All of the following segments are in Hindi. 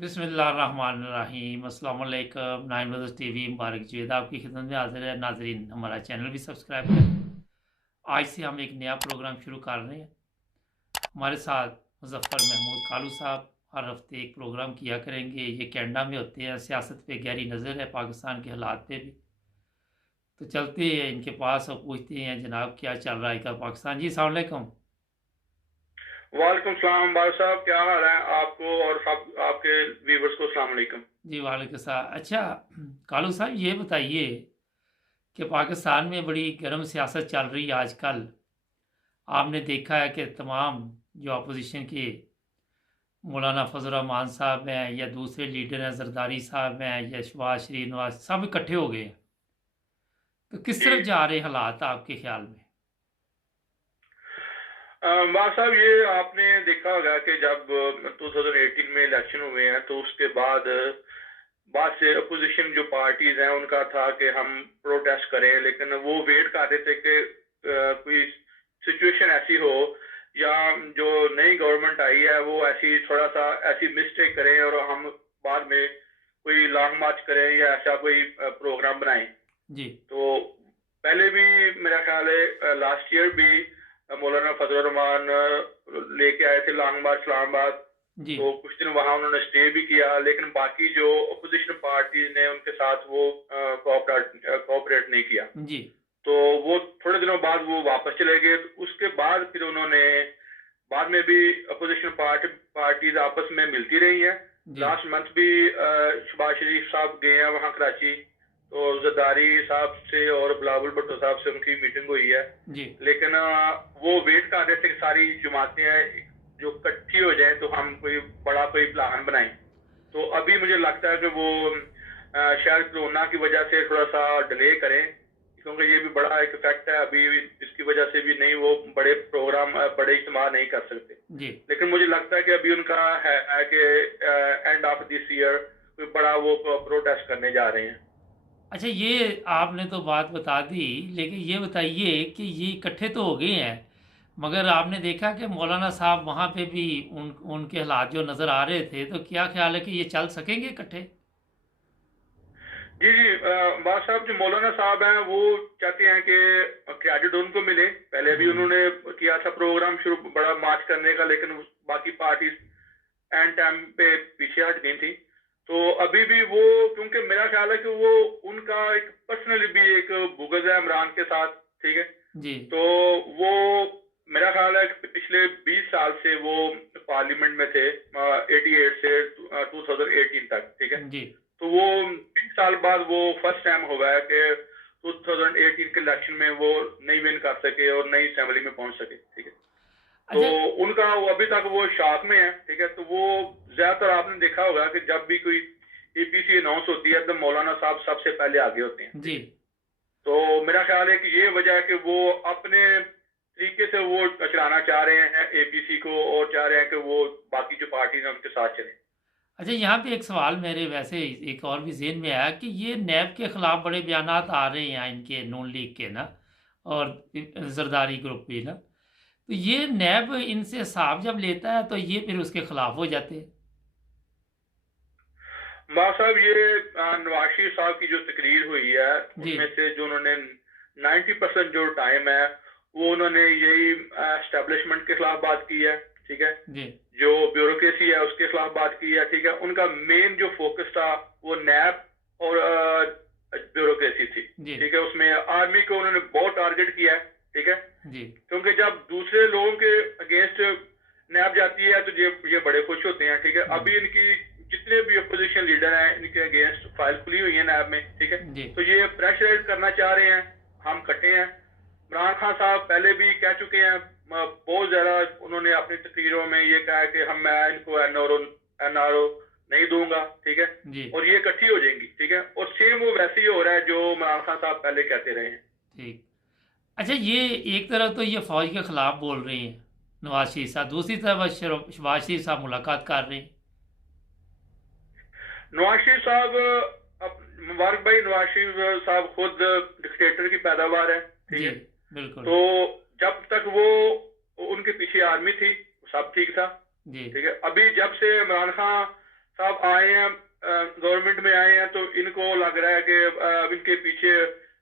बिस्मिल्लाहिर्रहमानिर्रहीम अस्सलाम वालेकुम। नाइन ब्रदर्स टीवी मुबारक जीद आपकी खिदमत में हाजिर है। नाजरीन, हमारा चैनल भी सब्सक्राइब करें। आज से हम एक नया प्रोग्राम शुरू कर रहे हैं। हमारे साथ मुजफ्फर महमूद कालू साहब हर हफ्ते एक प्रोग्राम किया करेंगे। ये कनाडा में होते हैं। सियासत पे गहरी नज़र है, पाकिस्तान के हालात पे भी। तो चलते हैं इनके पास और पूछते हैं जनाब क्या चल रहा है इधर पाकिस्तान। जी अस्सलाम वालेकुम। वालेकुम सलाम बादशाह साहब, क्या हाल है आपको और सब आपके व्यूवर्स को सलाम अलैकुम। जी वालेकुम सलाम। अच्छा कालू साहब, ये बताइए कि पाकिस्तान में बड़ी गर्म सियासत चल रही है आजकल। आपने देखा है कि तमाम जो अपोजिशन के मौलाना फजल रहमान साहब हैं या दूसरे लीडर हैं, जरदारी साहब हैं या शहबाज शरीफ नवाज, सब इकट्ठे हो गए हैं। तो किस जी तरफ जा रहे हालात आपके ख्याल में? बादशाह साहब, ये आपने देखा होगा कि जब 2018 में इलेक्शन हुए हैं तो उसके बाद से अपोजिशन जो पार्टीज हैं उनका था कि हम प्रोटेस्ट करें, लेकिन वो वेट कर रहे थे कि कोई सिचुएशन ऐसी हो या जो नई गवर्नमेंट आई है वो ऐसी थोड़ा सा ऐसी मिस्टेक करें और हम बाद में कोई लॉन्ग मार्च करें या ऐसा कोई प्रोग्राम बनाएं। जी तो पहले भी मेरा ख्याल है लास्ट ईयर भी मौलाना फजल रहमान लेके आए थे लॉन्ग मार्च इस्लामाबाद। जी तो कुछ दिन वहां उन्होंने स्टे भी किया, लेकिन बाकी जो अपोजिशन पार्टीज ने उनके साथ वो कोऑपरेट नहीं किया। जी तो वो थोड़े दिनों बाद वो वापस चले गए। तो उसके बाद फिर उन्होंने बाद में भी अपोजिशन पार्टीज आपस में मिलती रही हैं। जी लास्ट मंथ भी शहबाज शरीफ साहब गए हैं वहां कराची, तो जरदारी साहब से और बिलावल भुट्टो साहब से उनकी मीटिंग हुई है। जी लेकिन वो वेट कर रहे थे कि सारी जमातें जो इकट्ठी हो जाएं तो हम कोई प्लान बनाएं। तो अभी मुझे लगता है कि वो शायद कोरोना की वजह से थोड़ा सा डिले करें, क्योंकि ये भी बड़ा एक इफेक्ट है। अभी इसकी वजह से भी नहीं वो बड़े प्रोग्राम बड़े इज्तिमा नहीं कर सकते। जी। लेकिन मुझे लगता है कि अभी उनका है कि एंड ऑफ दिस ईयर कोई बड़ा वो प्रोटेस्ट करने जा रहे हैं। अच्छा, ये आपने तो बात बता दी, लेकिन ये बताइए कि ये इकट्ठे तो हो गए हैं, मगर आपने देखा कि मौलाना साहब वहाँ पे भी उनके हालात जो नज़र आ रहे थे, तो क्या ख्याल है कि ये चल सकेंगे इकट्ठे? जी जी, बाद साहब जो मौलाना साहब हैं वो चाहते हैं कि क्रेडिट उनको मिले। पहले भी हम्म। उन्होंने किया था प्रोग्राम शुरू बड़ा मार्च करने का, लेकिन बाकी पार्टी एंड टाइम पे पीछे हट गई थी। तो अभी भी वो, क्योंकि मेरा ख्याल है कि वो उनका एक पर्सनली भी एक बुग़्ज़ है इमरान के साथ, ठीक है। जी तो वो मेरा ख्याल है कि पिछले 20 साल से वो पार्लियामेंट में थे, 88 से 2018 तक, ठीक है। जी। तो वो 20 साल बाद वो फर्स्ट टाइम हुआ है कि 2018 के इलेक्शन में वो नहीं विन कर सके और नई असेंबली में पहुंच सके, ठीक है। तो अच्छा। उनका वो अभी तक वो शॉक में है, ठीक है। तो वो ज्यादातर आपने देखा होगा कि जब भी कोई एपीसी अनाउंस होती है तो मौलाना साहब सबसे पहले आगे होते हैं, ठीक जी। है। तो मेरा ख्याल है कि ये वजह है कि वो अपने तरीके से वो चलाना चाह रहे हैं एपीसी को और चाह रहे हैं कि वो बाकी जो पार्टी है उनके साथ चले। अच्छा, यहाँ पे एक सवाल मेरे वैसे एक और भी ज़हन में आया कि ये नैब के ख़िलाफ़ बड़े बयानात आ रहे हैं इनके, नून लीग के ना, और जरदारी ग्रुप भी ना। तो ये नैब इनसे हिसाब जब लेता है तो ये फिर उसके ख़िलाफ़ हो जाते हैं। माँ साहब, ये नवाज शरीफ साहब की जो तकरीर हुई है जी उसमें से जो उन्होंने 90% जो टाइम है वो उन्होंने यही एस्टेब्लिशमेंट के खिलाफ बात की है, ठीक है। जी जो ब्यूरोक्रेसी है उसके खिलाफ बात की है, ठीक है। उनका मेन जो फोकस था वो नैब और ब्यूरोक्रेसी थी, जी ठीक है। उसमें आर्मी को उन्होंने बहुत टारगेट किया है, ठीक है। जी क्योंकि जब दूसरे लोगों के अगेंस्ट नैब जाती है तो ये बड़े खुश होते हैं, ठीक है। हम्म, अभी इनकी जितने भी अपोजिशन लीडर हैं इनके अगेंस्ट फाइल खुली हुई है नैब में, ठीक है। जी। तो ये प्रेशराइज करना चाह रहे हैं, हम कटे हैं। इमरान खान साहब पहले भी कह चुके हैं, बहुत ज्यादा उन्होंने अपनी तकरीरों में ये कहा कि मैं इनको एनआरओ नहीं दूंगा, ठीक है। जी और ये इकट्ठी हो जाएंगी, ठीक है। और सेम वो वैसे ही हो रहा है जो इमरान खान साहब पहले कहते रहे हैं। ठीक। अच्छा, ये एक तरफ तो ये फ़ौज के ख़िलाफ़ बोल रही हैं नवाज शरीफ साहब, दूसरी तरफ शहबाज शरीफ साहब मुलाकात कर रहे हैं। नवाज शरीफ साहब, मुबारक भाई, नवाज शरीफ साहब खुद डिक्टेटर की पैदावार है, ठीक जी है। बिल्कुल। तो जब तक वो उनके पीछे आर्मी थी सब ठीक था, जी ठीक है। अभी जब से इमरान खान साहब आए हैं, गवर्नमेंट में आए हैं, तो इनको लग रहा है कि इनके पीछे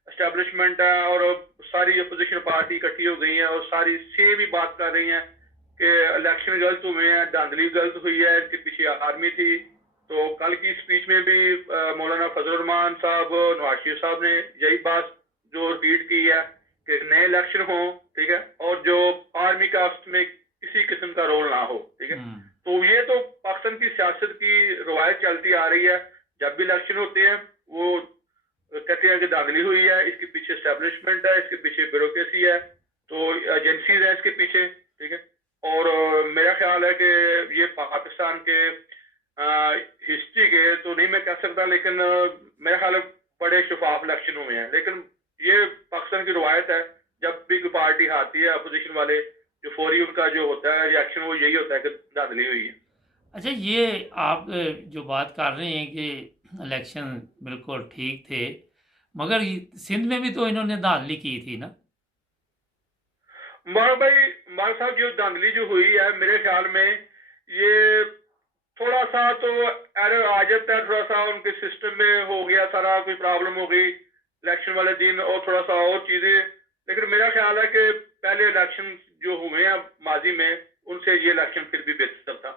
एस्टेब्लिशमेंट है और सारी अपोजिशन पार्टी इकट्ठी हो गई है और सारी सेम ही बात कर रही हैं कि इलेक्शन गलत हुए हैं, धांधली गलत हुई है, इसके पीछे आर्मी थी। तो कल की स्पीच में भी मौलाना फजल रहमान साहब, नवाज शरीफ साहब ने यही बात जो रिपीट की है कि नए इलेक्शन हो, ठीक है, और जो आर्मी का उसमें किसी किस्म का रोल ना हो, ठीक है। तो ये तो पाकिस्तान की सियासत की रवायत चलती आ रही है। जब भी इलेक्शन होते हैं वो कहते हैं कि धांधली हुई है, इसके पीछे एस्टेब्लिशमेंट है, इसके पीछे ब्यूरोक्रेसी है, तो एजेंसीज है इसके पीछे, ठीक है। और मेरा ख्याल है कि ये पाकिस्तान के हिस्ट्री के तो नहीं मैं कह सकता, लेकिन मेरा ख्याल है बड़े शफाफ इलेक्शन हुए हैं। लेकिन ये पाकिस्तान की रवायत है, जब भी कोई पार्टी हारती है अपोजिशन वाले, जो फौरी उनका जो होता है रिएक्शन वो यही होता है कि धांधली हुई है। अच्छा, ये आप जो बात कर रहे हैं कि इलेक्शन बिल्कुल ठीक थे, मगर सिंध में भी तो इन्होंने धांधली की थी ना। मार साहब जो धांधली जो हुई है मेरे ख्याल में ये थोड़ा सा तो एरर आ जाता है, थोड़ा सा उनके सिस्टम में हो गया, सारा कोई प्रॉब्लम हो गई इलेक्शन वाले दिन और थोड़ा सा और चीजें। लेकिन मेरा ख्याल है कि पहले इलेक्शन जो हुए हैं माजी में उनसे ये इलेक्शन फिर भी बेहतर था।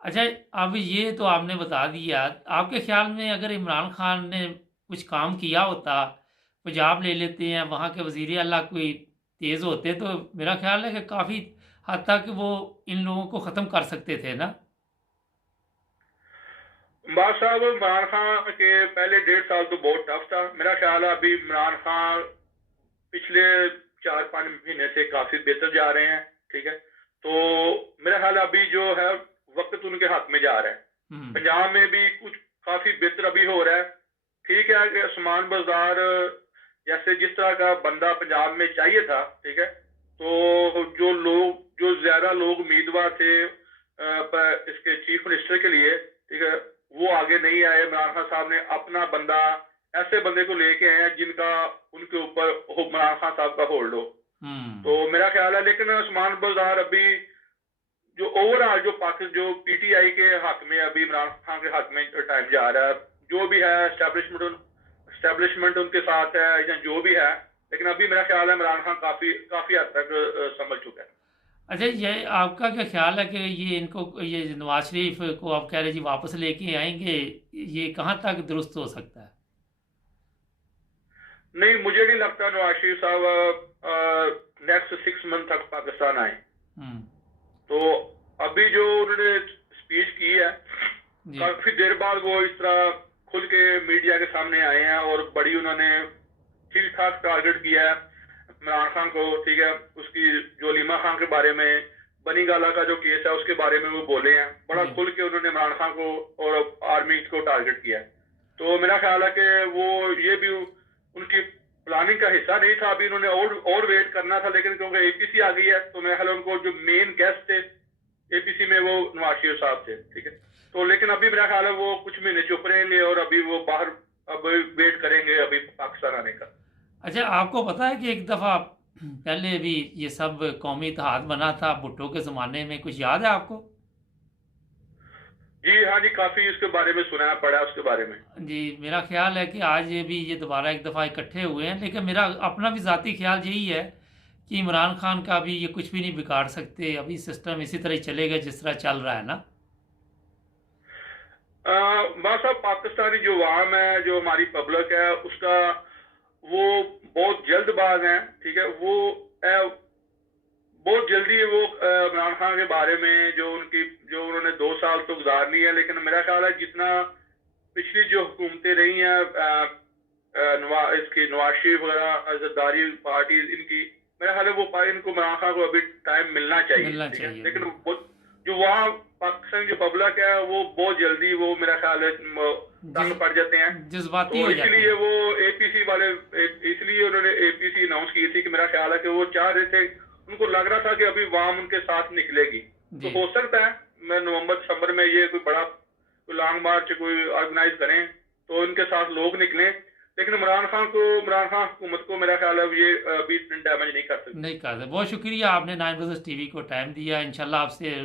अच्छा, अब ये तो आपने बता दिया, आपके ख्याल में अगर इमरान खान ने कुछ काम किया होता, पंजाब ले लेते हैं, वहाँ के वज़ीर आला कोई तेज़ होते, तो मेरा ख्याल है कि काफ़ी हद तक वो इन लोगों को ख़त्म कर सकते थे ना। बात साहब इमरान खान के पहले 1.5 साल तो बहुत टफ था। मेरा ख्याल है अभी इमरान खान पिछले 4-5 महीने से काफी बेहतर जा रहे हैं, ठीक है। तो मेरा ख्याल अभी जो है वक्त उनके हाथ में जा रहा है। पंजाब में भी कुछ काफी बेहतर अभी हो रहा है, ठीक है कि उस्मान बाजार जैसे जिस तरह का बंदा पंजाब में चाहिए था, ठीक है। तो जो ज्यादा लोग उम्मीदवार थे इसके चीफ मिनिस्टर के लिए, ठीक है, वो आगे नहीं आए। इमरान खान साहब ने अपना बंदा, ऐसे बंदे को लेके आए हैं जिनका उनके ऊपर इमरान खान साहब का होल्ड हो। तो मेरा ख्याल है, लेकिन उस्मान बाजार अभी जो ओवरऑल जो पाकिस्तान जो पीटीआई के हक में अभी इमरान खान के हक में टाइम जा रहा है, जो भी है एस्टेब्लिशमेंट उनके साथ है या जो भी है, लेकिन अभी मेरा ख्याल है इमरान खान काफी हद तक संभल चुका है। अच्छा, ये आपका क्या ख्याल है कि ये नवाज शरीफ को आप कह रहे जी वापस लेके आएंगे, ये कहाँ तक दुरुस्त हो सकता है? नहीं, मुझे नहीं लगता नवाज शरीफ साहब नेक्स्ट 6 मंथ तक पाकिस्तान आए। तो अभी जो उन्होंने स्पीच की है, काफी देर बाद वो इस तरह खुल के मीडिया के सामने आए हैं और बड़ी उन्होंने ठीक ठाक टारगेट किया है इमरान खान को, ठीक है। उसकी जो लीमा खान के बारे में, बनी गाला का जो केस है उसके बारे में वो बोले हैं, बड़ा खुल के उन्होंने इमरान खान को और आर्मी को टारगेट किया है। तो मेरा ख्याल है कि वो ये भी उनकी प्लानिंग का हिस्सा नहीं था। अभी उन्होंने और वेट करना था, लेकिन क्योंकि एपीसी आ गई है तो मेरा ख्याल उनको जो मेन गेस्ट थे एपीसी में वो नवाज शरीफ साहब थे, ठीक है। तो लेकिन अभी मेरा ख्याल है वो कुछ महीने चुप रहेंगे और अभी वो बाहर अब वेट करेंगे अभी पाकिस्तान आने का। अच्छा, आपको पता है कि एक दफ़ा पहले भी ये सब कौमी इत्तेहाद बना था भुट्टो के ज़माने में, कुछ याद है आपको? जी हाँ जी, काफी उसके बारे में सुना है, पढ़ा उसके बारे में। जी, मेरा ख्याल है कि आज ये दोबारा एक दफ़ा इकट्ठे हुए हैं, लेकिन मेरा अपना भी ज़ाती ख्याल यही है कि इमरान खान का भी ये कुछ भी नहीं बिगाड़ सकते। अभी सिस्टम इसी तरह ही चलेगा जिस तरह चल रहा है ना। साहब पाकिस्तानी जो अवाम है, जो हमारी पब्लिक है, उसका वो बहुत जल्दबाज है, ठीक है। वो बहुत जल्दी वो इमरान खान के बारे में जो उन्होंने 2 साल तो गुजार ली है, लेकिन मेरा ख्याल है जितना पिछली जो हुकूमतें रही हैं नवाज शरीफ वगैरह जरदारी पार्टी इनकी, मेरा ख्याल है वो इनको इमरान खान को अभी टाइम मिलना चाहिए। लेकिन जो वहाँ पाकिस्तान जो पब्लिक है वो बहुत जल्दी वो मेरा ख्याल है तंग पड़ जाते हैं, जज्बाती तो हो जाते हैं। इसलिए वो एपीसी वाले इसलिए उन्होंने एपीसी अनाउंस की थी कि मेरा ख्याल है कि वो चाह रहे थे, उनको लग रहा था कि अभी वाम उनके साथ निकलेगी। तो हो सकता है मैं नवंबर दिसंबर में ये कोई बड़ा लॉन्ग मार्च कोई ऑर्गेनाइज करें तो इनके साथ लोग निकलें, लेकिन इमरान खान हुकूमत को मेरा ख्याल है ये अभी डैमेज नहीं कर सकते। नहीं कर सकते। बहुत शुक्रिया, आपने 9 बजे टीवी को टाइम दिया। इंशाल्लाह आपसे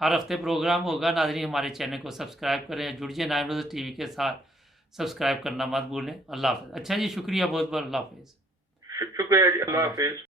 हर हफ्ते प्रोग्राम होगा। नाज़रीन हमारे चैनल को सब्सक्राइब करें, जुड़ जाए नाइन न्यूज़ टीवी के साथ, सब्सक्राइब करना मत भूलें। अल्लाह हाफ़िज़। अच्छा जी, शुक्रिया बहुत बहुत। अल्लाह हाफ़िज़। शुक्रिया जी, अल्लाह अल्लाह हाफ़िज़। हाफिज।